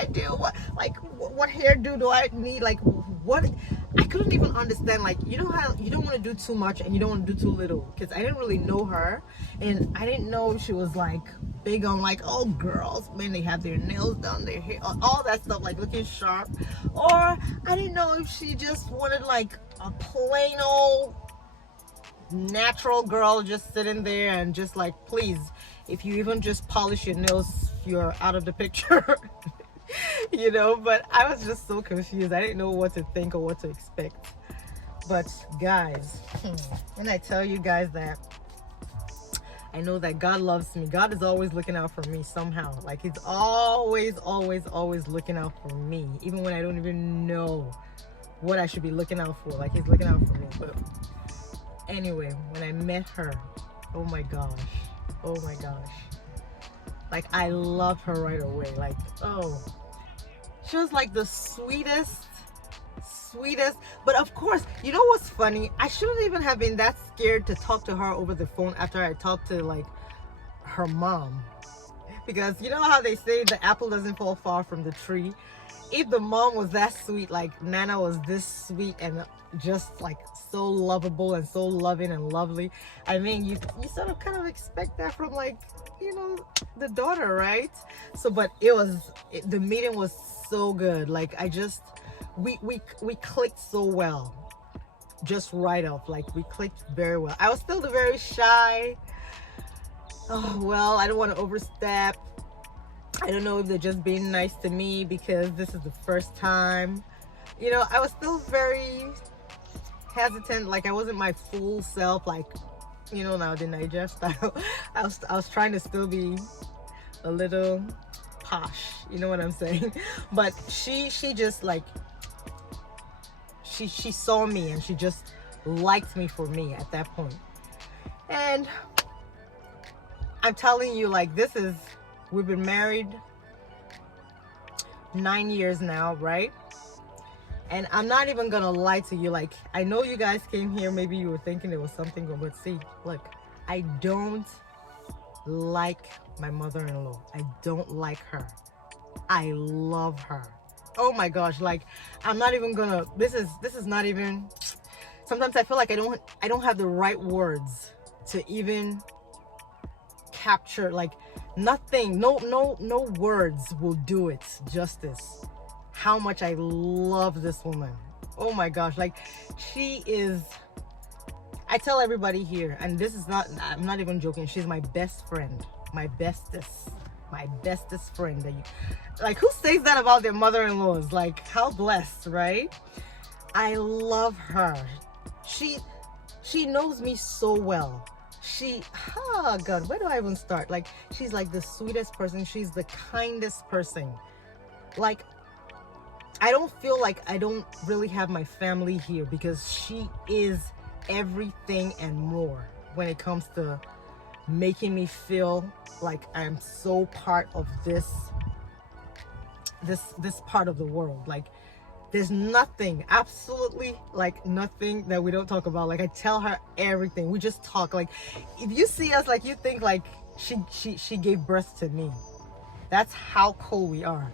I do? What hairdo do I need? Like, what? I couldn't even understand. Like, you know how you don't want to do too much and you don't want to do too little, because I didn't really know her, and I didn't know she was like big on like, oh, girls, man, they have their nails done, their hair, all that stuff, like looking sharp. Or I didn't know if she just wanted like a plain old natural girl just sitting there and just like, please, if you even just polish your nails, you're out of the picture. You know. But I was just so confused. I didn't know what to think or what to expect. But guys, when I tell you guys that I know that God loves me, God is always looking out for me somehow. Like, he's always looking out for me, even when I don't even know what I should be looking out for. Like, he's looking out for me. But anyway, when I met her, oh my gosh, like, I loved her right away. Like, oh, she was like the sweetest. But of course, you know what's funny? I shouldn't even have been that scared to talk to her over the phone after I talked to like her mom, because you know how they say the apple doesn't fall far from the tree. If the mom was that sweet, like Nana was this sweet and just like so lovable and so loving and lovely, I mean, you sort of kind of expect that from, like, you know, the daughter, right? So, but the meeting was so good. Like, we clicked so well, just right off. Like, we clicked very well. I was still very shy. Oh well, I don't want to overstep. I don't know if they're just being nice to me because this is the first time. You know, I was still very hesitant. Like, I wasn't my full self, like, you know, now the Niger style. I was trying to still be a little posh, you know what I'm saying? But she just like, she saw me and she just liked me for me at that point. And I'm telling you, like, we've been married 9 years now, right? And I'm not even gonna lie to you. Like, I know you guys came here, maybe you were thinking there was something going, but see, look, I don't like my mother-in-law. I don't like her. I love her. Oh my gosh, like, I'm not even gonna, this is not even, sometimes I feel like I don't have the right words to even capture, like, nothing, no words will do it justice how much I love this woman. Oh my gosh, like, she is, I tell everybody here, and this is not, I'm not even joking, she's my best friend, my bestest friend. That you, like, who says that about their mother-in-laws? Like, how blessed, right? I love her. She knows me so well. Oh God, where do I even start? Like, she's like the sweetest person. She's the kindest person. Like, I don't feel like I don't really have my family here, because she is everything and more when it comes to making me feel like I'm so part of this part of the world. Like, there's nothing, absolutely like nothing that we don't talk about. Like, I tell her everything. We just talk. Like, if you see us, like, you think like she gave birth to me. That's how cool we are.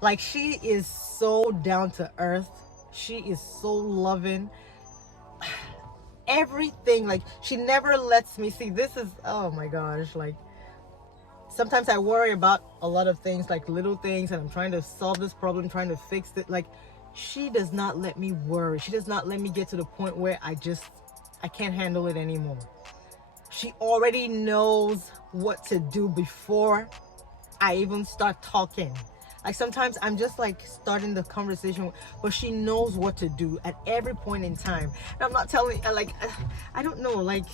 Like, she is so down to earth. She is so loving. Everything, like, she never lets me see. This is, oh my gosh, like, sometimes I worry about a lot of things, like little things, and I'm trying to solve this problem, trying to fix it. Like, she does not let me worry. She does not let me get to the point where I can't handle it anymore. She already knows what to do before I even start talking. Like, sometimes I'm just like starting the conversation, but she knows what to do at every point in time. And I'm not telling, like, I don't know, like,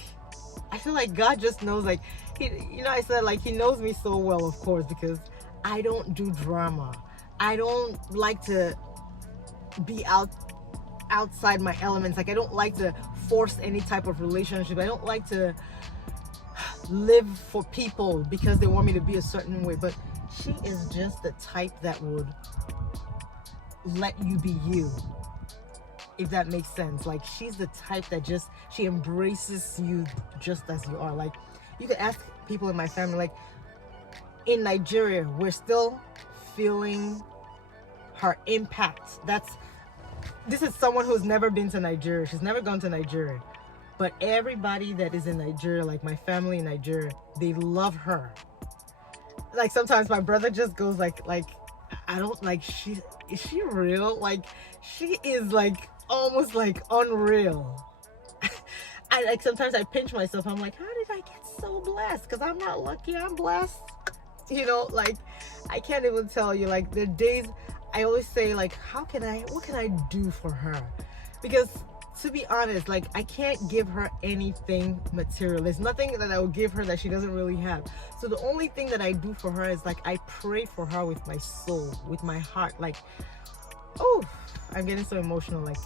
I feel like God just knows, like, he, you know, I said, like, he knows me so well, of course, because I don't do drama. I don't like to be outside my elements. Like, I don't like to force any type of relationship. I don't like to live for people because they want me to be a certain way. But she is just the type that would let you be you, if that makes sense. Like, she's the type that just, she embraces you just as you are. Like, you could ask people in my family, like, in Nigeria, we're still feeling her impact. This is someone who's never been to Nigeria. She's never gone to Nigeria. But everybody that is in Nigeria, like my family in Nigeria, they love her. Like sometimes my brother just goes like I don't like, is she real? Like she is like almost like unreal. I like sometimes I pinch myself. I'm like, how did I get so blessed? Because I'm not lucky, I'm blessed. You know, like I can't even tell you. Like the days I always say, like, what can I do for her? Because to be honest, like I can't give her anything material. There's nothing that I will give her that she doesn't really have. So the only thing that I do for her is like I pray for her with my soul, with my heart. Like, oh, I'm getting so emotional. Like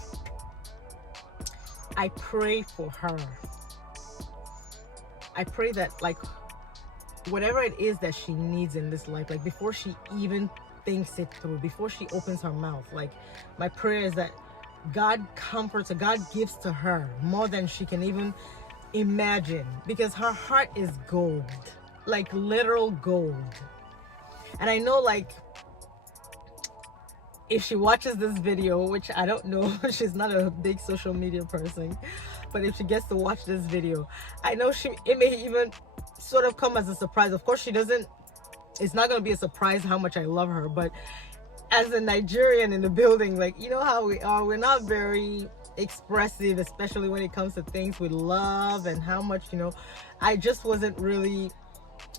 I pray for her. I pray that like whatever it is that she needs in this life, like before she even thinks it through, before she opens her mouth, like my prayer is that God comforts her, God gives to her more than she can even imagine, because her heart is gold, like literal gold. And I know, like, if she watches this video, which I don't know, she's not a big social media person, but if she gets to watch this video, I know it may even sort of come as a surprise. Of course, it's not going to be a surprise how much I love her, but as a Nigerian in the building, like, you know how we are, we're not very expressive, especially when it comes to things we love and how much, you know, I just wasn't really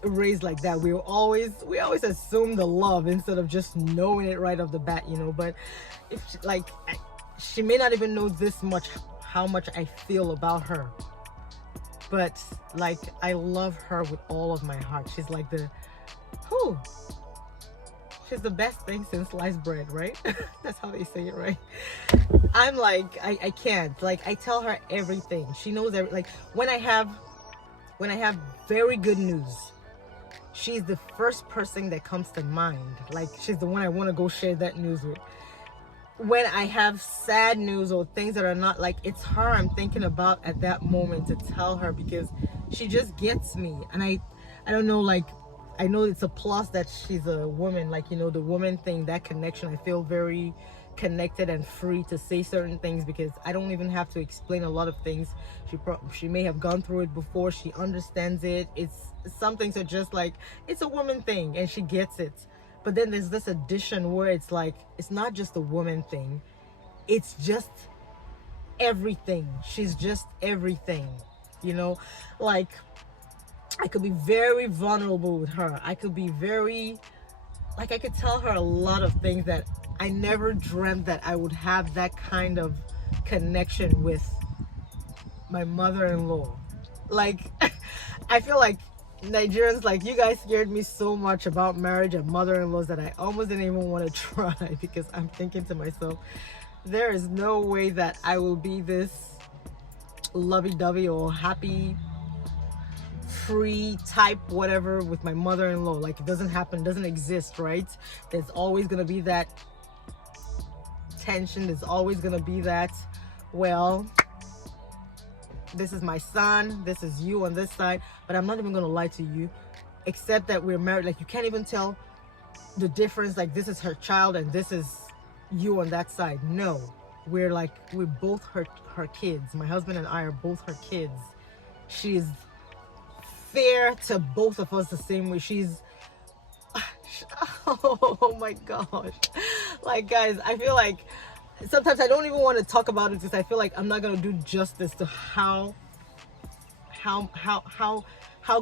raised like that. We always assume the love instead of just knowing it right off the bat, you know. But if she may not even know this much, how much I feel about her, but like I love her with all of my heart. She's like she's the best thing since sliced bread, right? That's how they say it, right? I'm like, I can't, like, I tell her everything. She knows like when I have very good news, she's the first person that comes to mind. Like she's the one I want to go share that news with. When I have sad news or things that are not, like, it's her I'm thinking about at that moment to tell her, because she just gets me. And I don't know, like, I know it's a plus that she's a woman, like, you know, the woman thing, that connection. I feel very connected and free to say certain things because I don't even have to explain a lot of things. She may have gone through it before. She understands it. It's some things are just like, it's a woman thing and she gets it. But then there's this addition where it's like, it's not just a woman thing. It's just everything. She's just everything, you know? Like, I could be very vulnerable with her. I could be very, like, I could tell her a lot of things that I never dreamt that I would have that kind of connection with my mother-in-law. Like, I feel like Nigerians, like, you guys scared me so much about marriage and mother-in-laws that I almost didn't even want to try, because I'm thinking to myself, there is no way that I will be this lovey-dovey or happy, free type whatever with my mother-in-law. Like, it doesn't happen, doesn't exist, right? There's always gonna be that tension. There's always gonna be that, well, this is my son, this is you on this side, but I'm not even gonna lie to you, except that we're married. Like, you can't even tell the difference, like, this is her child and this is you on that side. No, we're both her kids. My husband and I are both her kids. She's fair to both of us the same way. She's oh my gosh, like, guys, I feel like sometimes I don't even want to talk about it because I feel like I'm not gonna do justice to how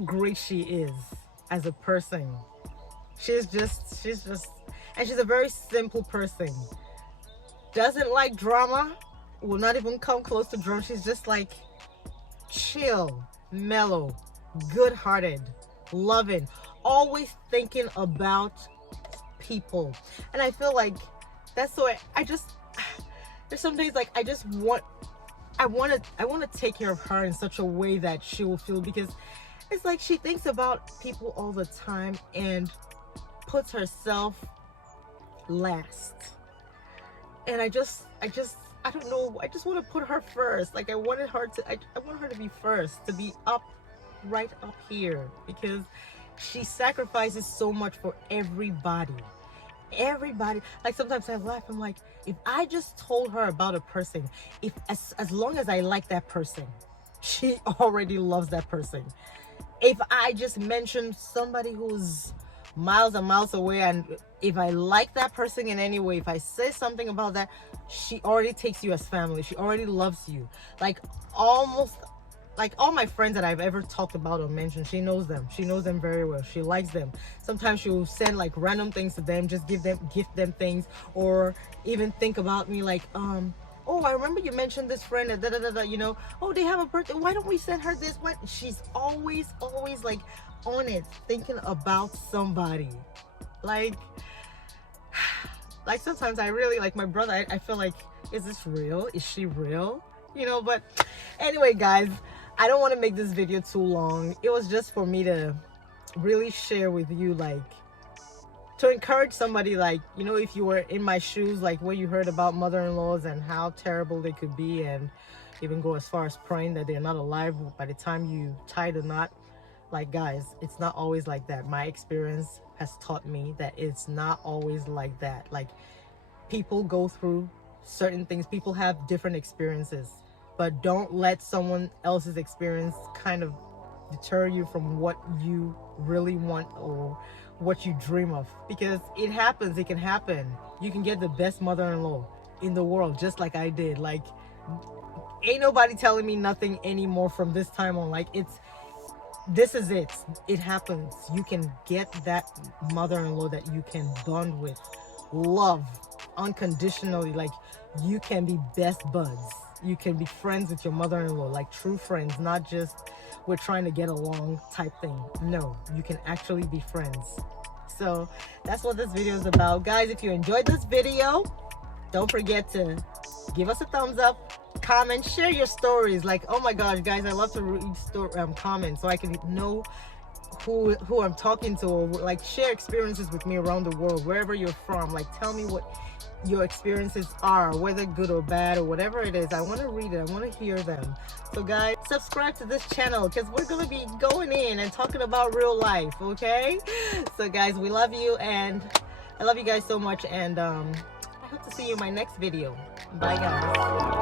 great she is as a person. She's just, and she's a very simple person. Doesn't like drama, will not even come close to drama. She's just like chill, mellow, good-hearted, loving, always thinking about people. And I feel like that's so there's some days like I want to take care of her in such a way that she will feel, because it's like she thinks about people all the time and puts herself last. And I don't know, I just want to put her first. Like, I want her to be first, to be right up here, because She sacrifices so much for everybody. Everybody. Like sometimes I laugh, I'm like, if I just told her about a person, if as long as I like that person, she already loves that person. If I just mention somebody who's miles and miles away, and if I like that person in any way, if I say something about that, she already takes you as family. She already loves you. Like almost like all my friends that I've ever talked about or mentioned, she knows them. She knows them very well. She likes them. Sometimes she'll send like random things to them, just gift them things, or even think about me like, oh, I remember you mentioned this friend, da da da da, you know, oh, they have a birthday. Why don't we send her this? What? She's always like on it, thinking about somebody. Like, like sometimes I really like my brother. I feel like, is this real? Is she real? You know, but anyway, guys, I don't want to make this video too long. It was just for me to really share with you, like, to encourage somebody, like, you know, if you were in my shoes, like where you heard about mother-in-laws and how terrible they could be, and even go as far as praying that they're not alive by the time you tie the knot. Like, guys, it's not always like that. My experience has taught me that it's not always like that. Like, people go through certain things. People have different experiences, but don't let someone else's experience kind of deter you from what you really want or what you dream of, because it happens. It can happen. You can get the best mother-in-law in the world, just like I did. Like, ain't nobody telling me nothing anymore from this time on. Like, this is it. It happens. You can get that mother-in-law that you can bond with, love unconditionally. Like, you can be best buds. You can be friends with your mother-in-law, like true friends, not just we're trying to get along type thing. No, you can actually be friends. So that's what this video is about, guys. If you enjoyed this video, don't forget to give us a thumbs up, comment, share your stories. Like, oh my gosh, guys, I love to read comments so I can know who I'm talking to, or like share experiences with me around the world, wherever you're from. Like, tell me what your experiences are, whether good or bad or whatever it is. I want to read it. I want to hear them. So guys, subscribe to this channel, because we're going to be going in and talking about real life, okay? So guys, we love you, and I love you guys so much, and I hope to see you in my next video. Bye, guys.